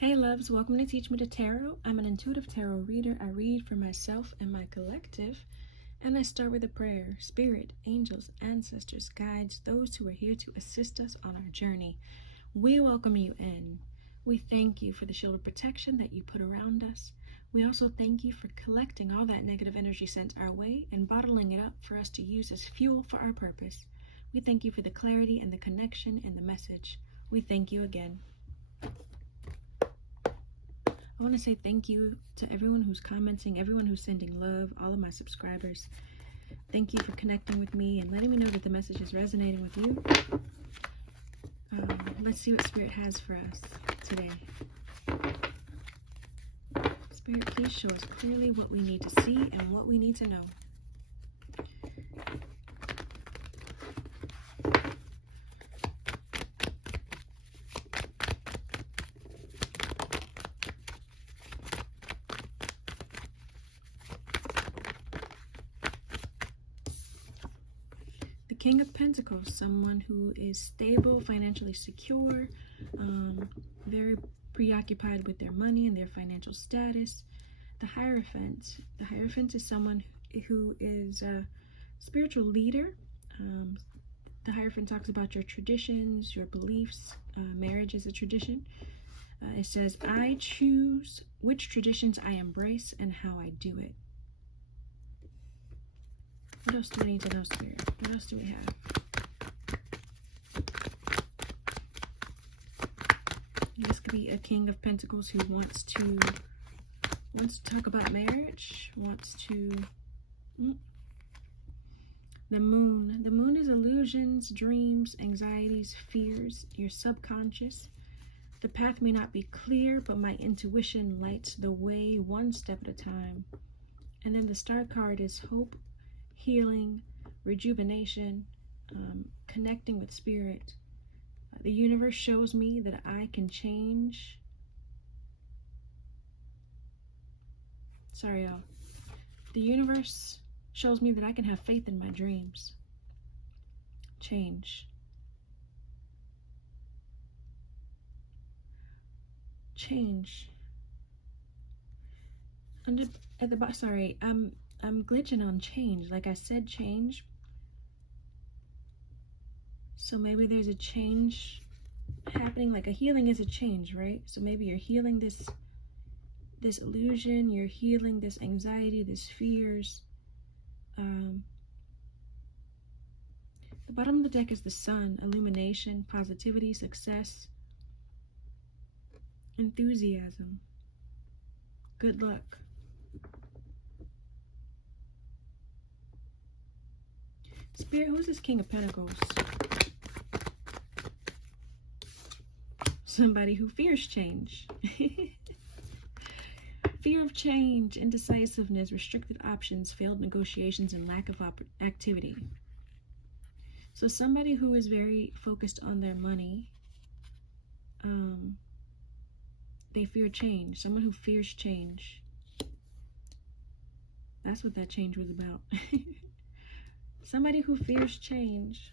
Hey loves, welcome to Teach Me the Tarot. I'm an intuitive tarot reader. I read for myself and my collective, and I start with a prayer. Spirit, angels, ancestors, guides, those who are here to assist us on our journey. We welcome you in. We thank you for the shield of protection that you put around us. We also thank you for collecting all that negative energy sent our way and bottling it up for us to use as fuel for our purpose. We thank you for the clarity and the connection and the message. We thank you again. I want to say thank you to everyone who's commenting, everyone who's sending love, all of my subscribers. Thank you for connecting with me and letting me know that the message is resonating with you. Let's see what Spirit has for us today. Spirit, please show us clearly what we need to see and what we need to know. King of Pentacles, someone who is stable, financially secure, very preoccupied with their money and their financial status. The Hierophant. The Hierophant is someone who is a spiritual leader. The Hierophant talks about your traditions, your beliefs. Marriage is a tradition. It says, I choose which traditions I embrace and how I do it. What else do we need to know, Spirit? What else do we have? This could be a King of Pentacles who wants to talk about marriage, The Moon. The Moon is illusions, dreams, anxieties, fears, your subconscious. The path may not be clear, but my intuition lights the way one step at a time. And then the Star card is hope, healing, rejuvenation, connecting with Spirit. The universe shows me that I can change. Sorry, y'all. The universe shows me that I can have faith in my dreams. Change. I'm glitching on change. Like I said, change. So maybe there's a change happening. Like a healing is a change, right? So maybe you're healing this illusion. You're healing this anxiety, this fears. The bottom of the deck is the Sun. Illumination, positivity, success, enthusiasm, good luck. Spirit, who's this King of Pentacles? Somebody who fears change. Fear of change, indecisiveness, restricted options, failed negotiations, and lack of activity. So somebody who is very focused on their money, they fear change. Someone who fears change. That's what that change was about. Somebody who fears change.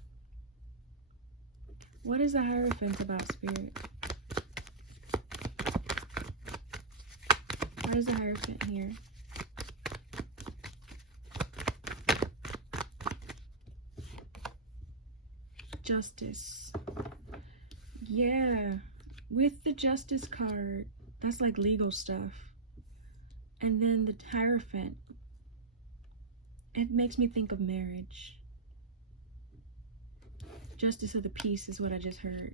What is the Hierophant about, Spirit? Why is the Hierophant here? Justice. Yeah. With the Justice card, that's like legal stuff. And then the Hierophant. It makes me think of marriage. Justice of the peace is what I just heard.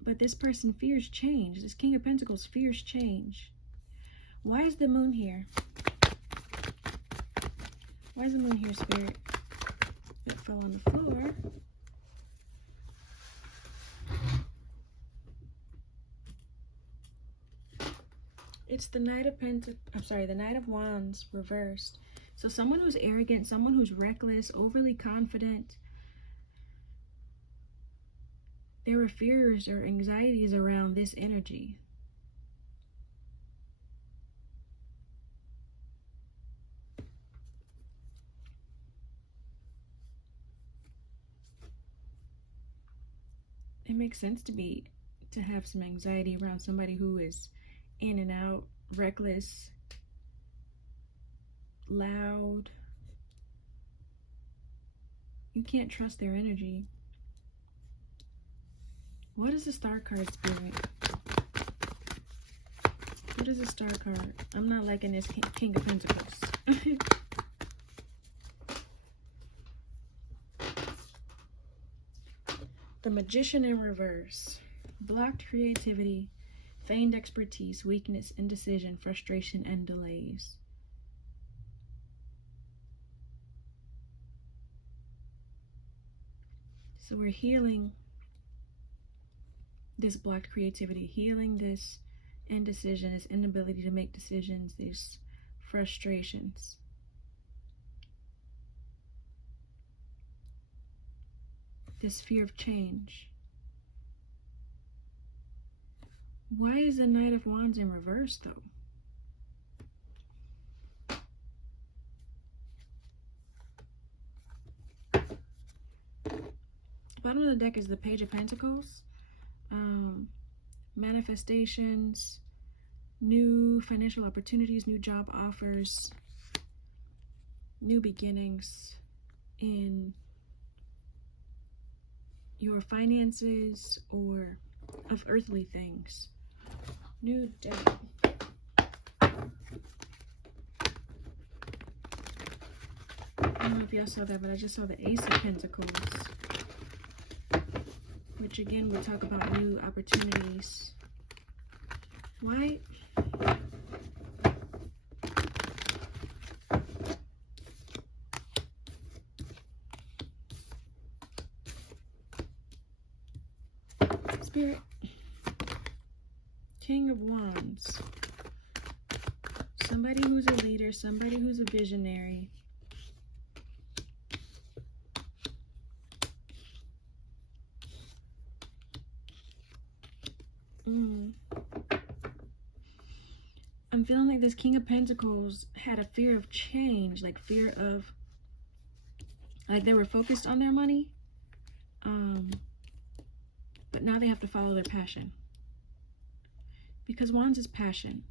But this person fears change. This King of Pentacles fears change. Why is the Moon here? Why is the Moon here, Spirit? It fell on the floor. It's the Knight of the Knight of Wands reversed. So someone who's arrogant, someone who's reckless, overly confident. There were fears or anxieties around this energy. it makes sense to have some anxiety around somebody who is in and out, reckless, loud. You can't trust their energy. What is the Star card, Spirit? What is the Star card? I'm not liking this King of Pentacles. The Magician in reverse. Blocked creativity, feigned expertise, weakness, indecision, frustration, and delays. So we're healing this blocked creativity, healing this indecision, this inability to make decisions, these frustrations. This fear of change. Why is the Knight of Wands in reverse, though? Bottom of the deck is the Page of Pentacles. Manifestations, new financial opportunities, new job offers, new beginnings in your finances or of earthly things. New day. I don't know if y'all saw that, but I just saw the Ace of Pentacles, which again will talk about new opportunities. Why? Spirit. King of Wands. Somebody who's a leader, somebody who's a visionary. I'm feeling like this King of Pentacles had a fear of change, like fear of, like they were focused on their money, but now they have to follow their passion. Because Wands is passion.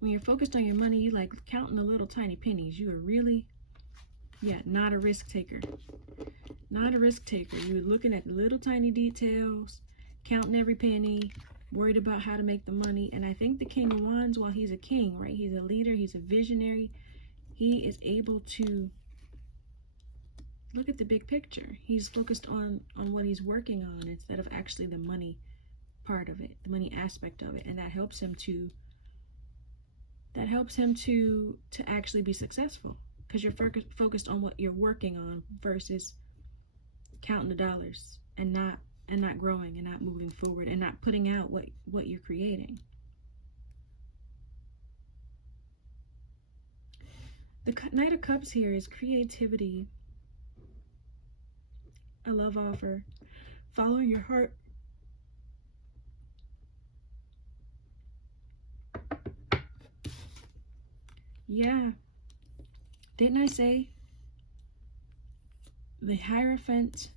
When you're focused on your money, you like counting the little tiny pennies. You are really, not a risk taker. Not a risk taker. You're looking at the little tiny details, counting every penny, worried about how to make the money. And I think the King of Wands, while he's a king, right? He's a leader, he's a visionary. He is able to look at the big picture. He's focused on what he's working on instead of actually the money part of it, the money aspect of it. And that helps him to actually be successful, because you're focused on what you're working on versus counting the dollars and not growing and not moving forward and not putting out what you're creating. The Knight of Cups here is creativity, a love offer, following your heart. Yeah. Didn't I say the Hierophant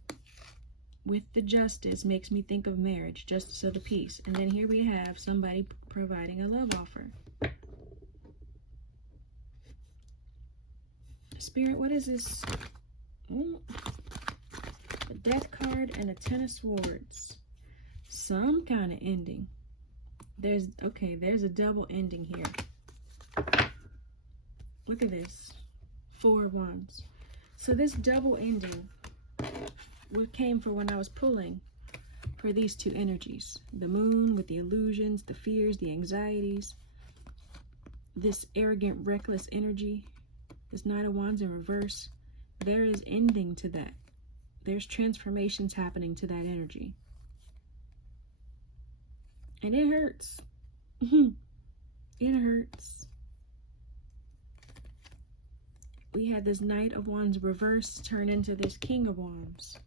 with the Justice makes me think of marriage, justice of the peace. And then here we have somebody providing a love offer. Spirit, what is this? The Death card and a Ten of Swords. Some kind of ending. There's a double ending here. Look at this. Four of Wands. So this double ending, what came for when I was pulling for these two energies. The Moon with the illusions, the fears, the anxieties. This arrogant, reckless energy. This Knight of Wands in reverse. There is ending to that. There's transformations happening to that energy. And it hurts. It hurts. We had this Knight of Wands reverse turn into this King of Wands.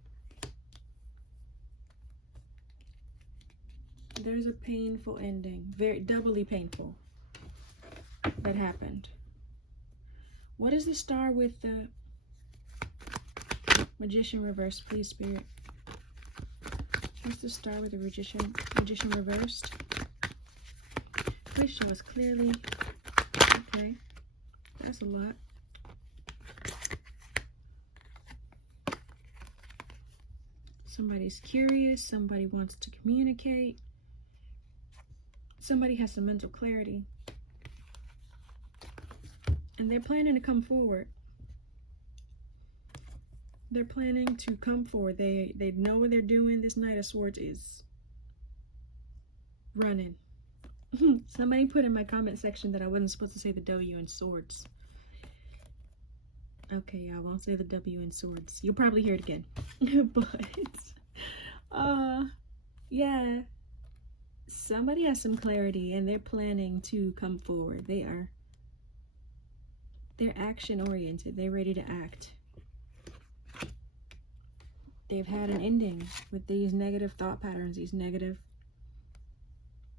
There's a painful ending, very doubly painful, that happened. What is the Star with the Magician reverse, please, Spirit? What's the star with the magician? Magician reversed. Please show us clearly. Okay. That's a lot. Somebody's curious. Somebody wants to communicate. Somebody has some mental clarity. And they're planning to come forward. They're planning to come forward. They know what they're doing. This Knight of Swords is running. Somebody put in my comment section that I wasn't supposed to say the W in swords. Okay, I won't say the W in swords. You'll probably hear it again. But, yeah. Somebody has some clarity and they're planning to come forward. They're action oriented. They're ready to act. They've had an ending with these negative thought patterns, these negative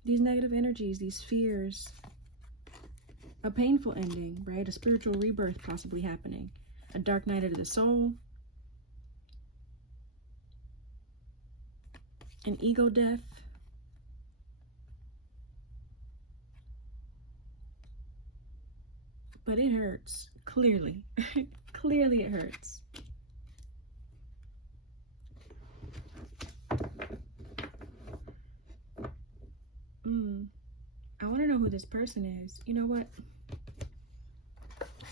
energies, these fears. A painful ending, right? A spiritual rebirth possibly happening. A dark night of the soul. An ego death. But it hurts, clearly. Clearly it hurts. I want to know who this person is. You know what?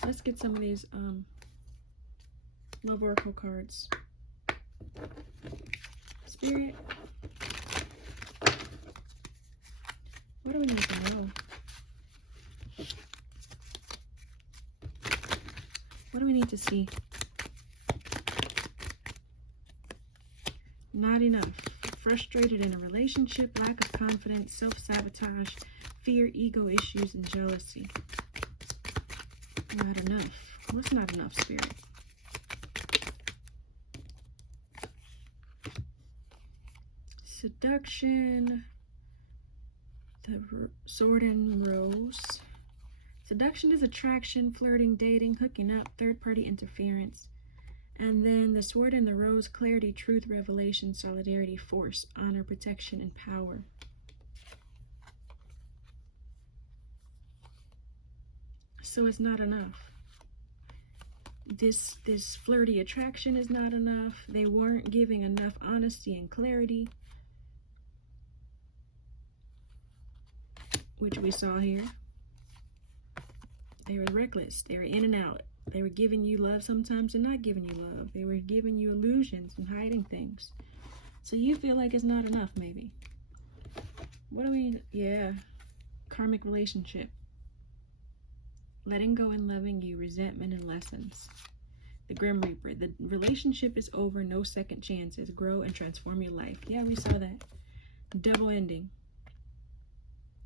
Let's get some of these love oracle cards. Spirit. What do we need to know? What do we need to see? Not enough. Frustrated in a relationship, lack of confidence, self-sabotage, fear, ego issues, and jealousy. Not enough. What's not enough, Spirit? Seduction. The Sword and Rose. Seduction is attraction, flirting, dating, hooking up, third-party interference. And then the Sword and the Rose, clarity, truth, revelation, solidarity, force, honor, protection, and power. So it's not enough. This flirty attraction is not enough. They weren't giving enough honesty and clarity, which we saw here. They were reckless. They were in and out. They were giving you love sometimes and not giving you love. They were giving you illusions and hiding things. So you feel like it's not enough, maybe. What do we... Yeah. Karmic relationship. Letting go and loving you. Resentment and lessons. The Grim Reaper. The relationship is over. No second chances. Grow and transform your life. Yeah, we saw that. Double ending.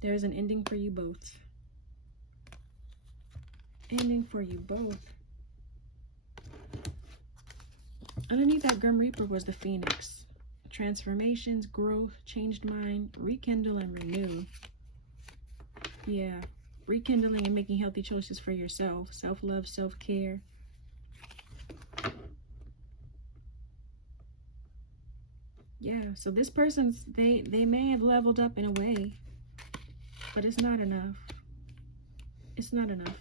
There's an ending for you both. Ending for you both. Underneath that Grim Reaper was the Phoenix. Transformations, growth, changed mind, rekindle and renew. Yeah. Rekindling and making healthy choices for yourself. Self-love, self-care. Yeah, so this person's, they may have leveled up in a way, but it's not enough. It's not enough.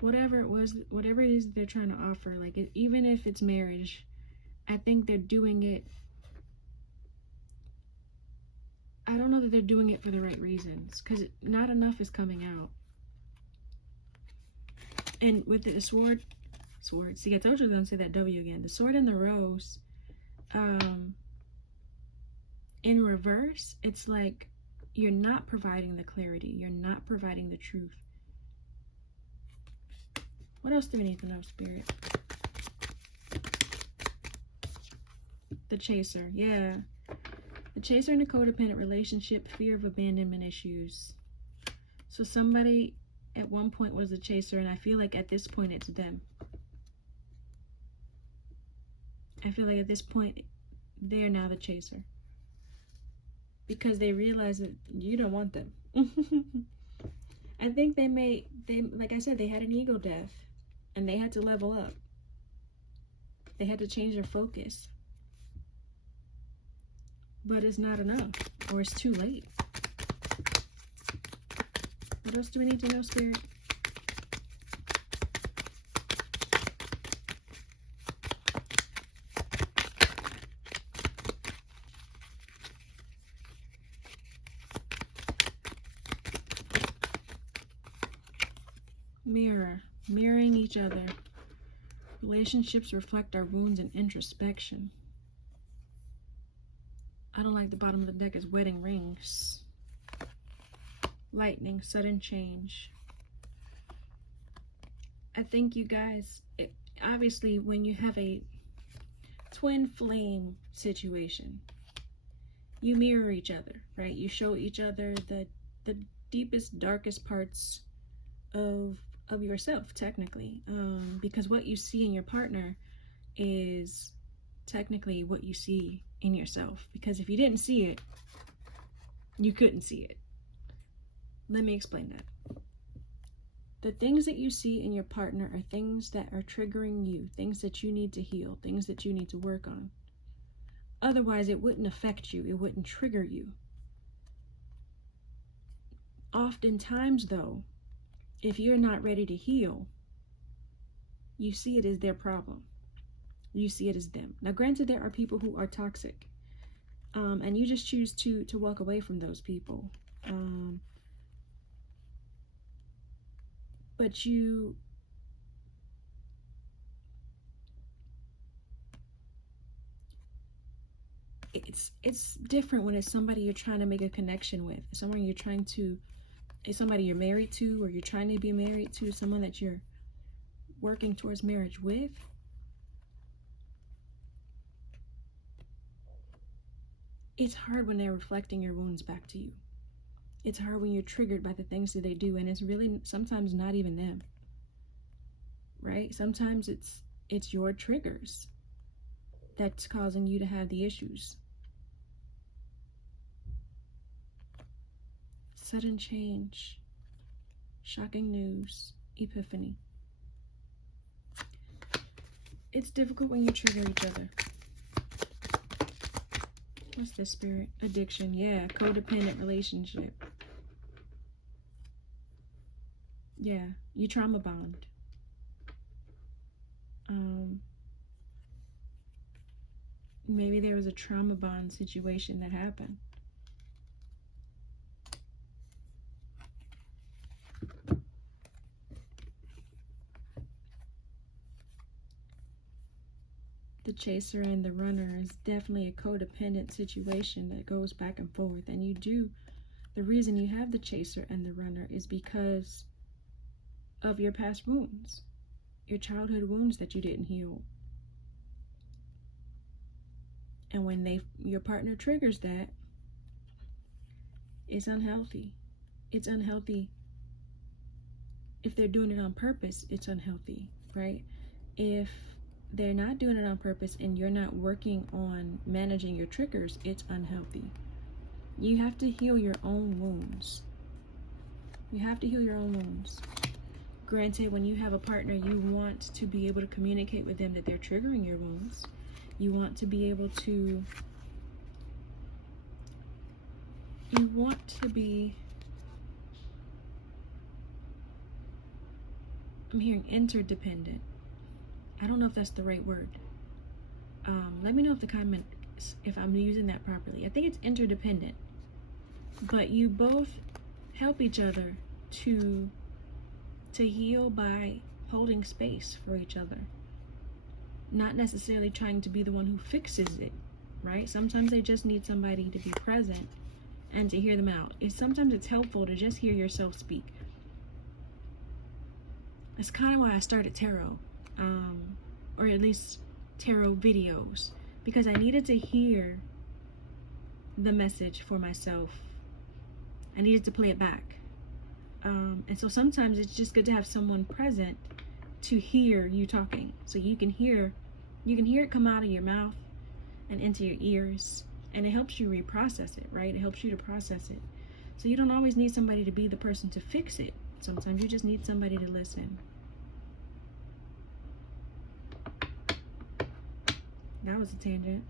Whatever it is they're trying to offer, like even if it's marriage, I think they're doing it. I don't know that they're doing it for the right reasons, because not enough is coming out. And with the sword, see, I told you I was going to say that W again. The Sword and the Rose, in reverse, it's like you're not providing the clarity. You're not providing the truth. What else do we need to know, Spirit? The Chaser, yeah. The Chaser in a codependent relationship, fear of abandonment issues. So somebody at one point was the Chaser, and I feel like at this point it's them. I feel like at this point they're now the Chaser. Because they realize that you don't want them. I think they like I said, they had an ego death. And they had to level up. They had to change their focus. but it's not enough, or it's too late. What else do we need to know, Spirit? Mirroring each other. Relationships reflect our wounds and introspection. I don't like the bottom of the deck as wedding rings. Lightning, sudden change. I think you guys, obviously when you have a twin flame situation, you mirror each other, right? You show each other the deepest, darkest parts of yourself, technically, because what you see in your partner is technically what you see in yourself, because if you didn't see it, you couldn't see it. Let me explain that. The things that you see in your partner are things that are triggering you, things that you need to heal, things that you need to work on. Otherwise, it wouldn't affect you, it wouldn't trigger you. Oftentimes, though, if you're not ready to heal, you see it as their problem. You see it as them. Now, granted, there are people who are toxic, and you just choose to walk away from those people. But it's different when it's somebody you're trying to make a connection with, someone you're trying to, it's somebody you're married to, or you're trying to be married to, someone that you're working towards marriage with. It's hard when they're reflecting your wounds back to you. It's hard when you're triggered by the things that they do, and it's really sometimes not even them, right? Sometimes it's your triggers that's causing you to have the issues. Sudden change, shocking news, epiphany. It's difficult when you trigger each other. What's this, Spirit? Addiction, yeah, codependent relationship. Yeah, you trauma bond. Maybe there was a trauma bond situation that happened. The chaser and the runner is definitely a codependent situation that goes back and forth. And the reason you have the chaser and the runner is because of your past wounds, your childhood wounds that you didn't heal. And when your partner triggers that, it's unhealthy. It's unhealthy. If they're doing it on purpose, it's unhealthy, right? If they're not doing it on purpose and you're not working on managing your triggers, it's unhealthy. You have to heal your own wounds. You have to heal your own wounds. Granted, when you have a partner, you want to be able to communicate with them that they're triggering your wounds. You want to be able to, I'm hearing interdependent. I don't know if that's the right word. Let me know if the comment, if I'm using that properly. I think it's interdependent. But you both help each other to heal by holding space for each other. Not necessarily trying to be the one who fixes it, right? Sometimes they just need somebody to be present and to hear them out. Sometimes it's helpful to just hear yourself speak. That's kind of why I started tarot, or at least tarot videos, because I needed to hear the message for myself. I needed to play it back. And so sometimes it's just good to have someone present to hear you talking, so you can hear it come out of your mouth and into your ears, and it helps you reprocess it, right? It helps you to process it. So you don't always need somebody to be the person to fix it. Sometimes you just need somebody to listen. That was a tangent.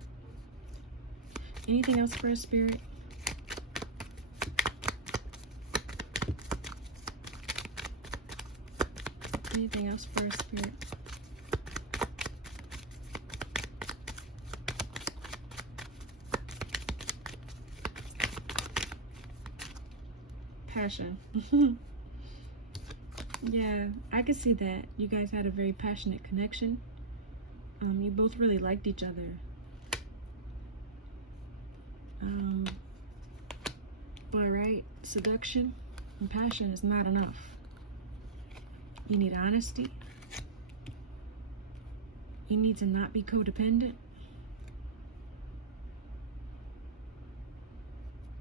Anything else for us, Spirit? Anything else for us, Spirit? Passion. Yeah, I could see that. You guys had a very passionate connection. You both really liked each other. But right, seduction and passion is not enough. You need honesty. You need to not be codependent.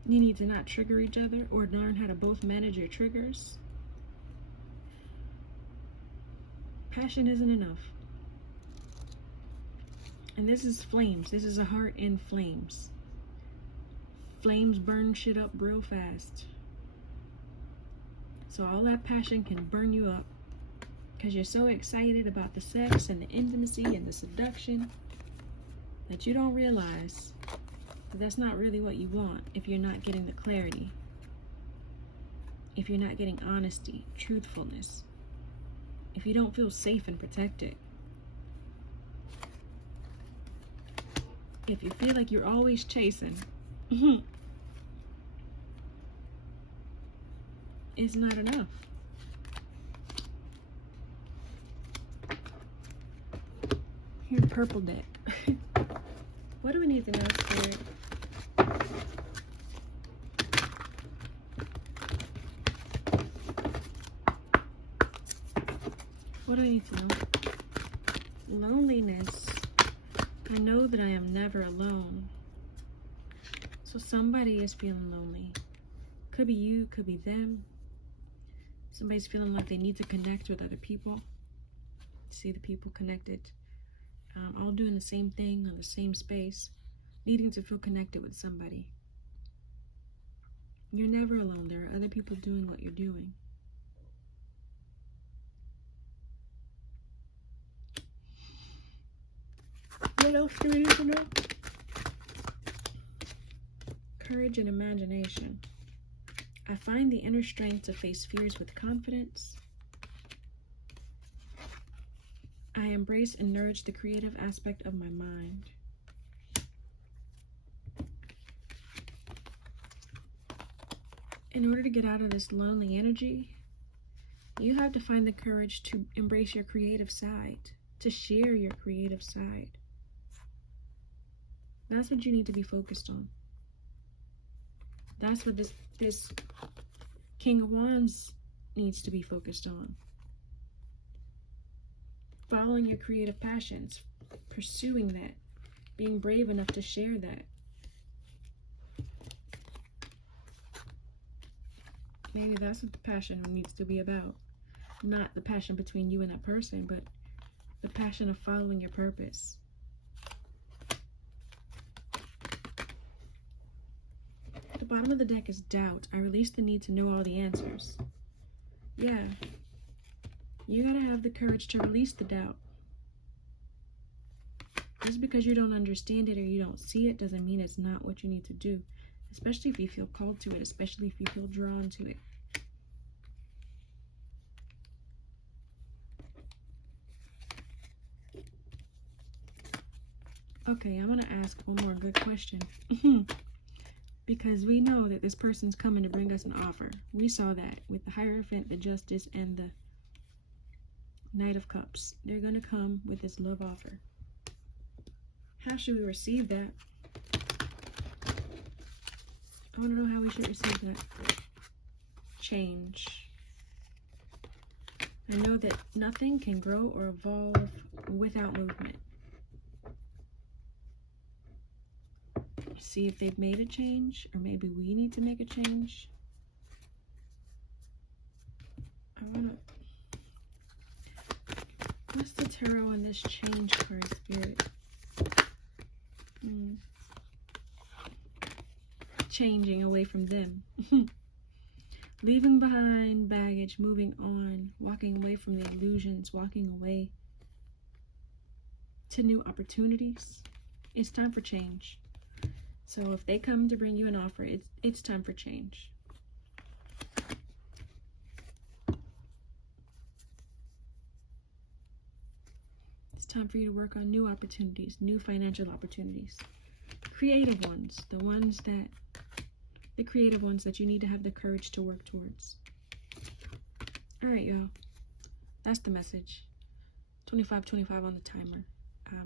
You need to not trigger each other or learn how to both manage your triggers. Passion isn't enough. And this is flames. This is a heart in flames. Flames burn shit up real fast. So all that passion can burn you up because you're so excited about the sex and the intimacy and the seduction that you don't realize that that's not really what you want if you're not getting the clarity, if you're not getting honesty, truthfulness, if you don't feel safe and protected, if you feel like you're always chasing, it's not enough. Here, purple deck. What do we need to know, Spirit? What do I need to know? Loneliness. I know that I am never alone. So somebody is feeling lonely. Could be you, could be them. Somebody's feeling like they need to connect with other people. See the people connected. All doing the same thing on the same space. Needing to feel connected with somebody. You're never alone. There are other people doing what you're doing. What else do we need to know? Courage and imagination. I find the inner strength to face fears with confidence. I embrace and nourish the creative aspect of my mind. In order to get out of this lonely energy, you have to find the courage to embrace your creative side, to share your creative side. That's what you need to be focused on. That's what this King of Wands needs to be focused on. Following your creative passions, pursuing that, being brave enough to share that. Maybe that's what the passion needs to be about. Not the passion between you and that person, but the passion of following your purpose. The bottom of the deck is doubt. I release the need to know all the answers. Yeah. You gotta have the courage to release the doubt. Just because you don't understand it or you don't see it doesn't mean it's not what you need to do. Especially if you feel called to it, especially if you feel drawn to it. Okay, I'm gonna ask one more good question. Because we know that this person's coming to bring us an offer. We saw that with the Hierophant, the Justice, and the Knight of Cups. They're going to come with this love offer. How should we receive that? I want to know how we should receive that. Change. I know that nothing can grow or evolve without movement. See if they've made a change, or maybe we need to make a change. What's the tarot in this change card, Spirit? Changing away from them. Leaving behind baggage, moving on, walking away from the illusions, walking away to new opportunities. It's time for change. So if they come to bring you an offer, it's time for change. It's time for you to work on new opportunities, new financial opportunities. Creative ones, the creative ones that you need to have the courage to work towards. All right, y'all. That's the message. 25:25 on the timer.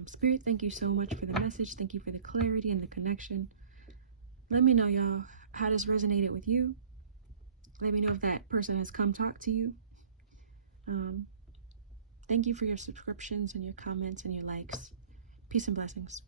Spirit, thank you so much for the message. Thank you for the clarity and the connection. Let me know, y'all, how this resonated with you. Let me know if that person has come talk to you. Thank you for your subscriptions and your comments and your likes. Peace and blessings.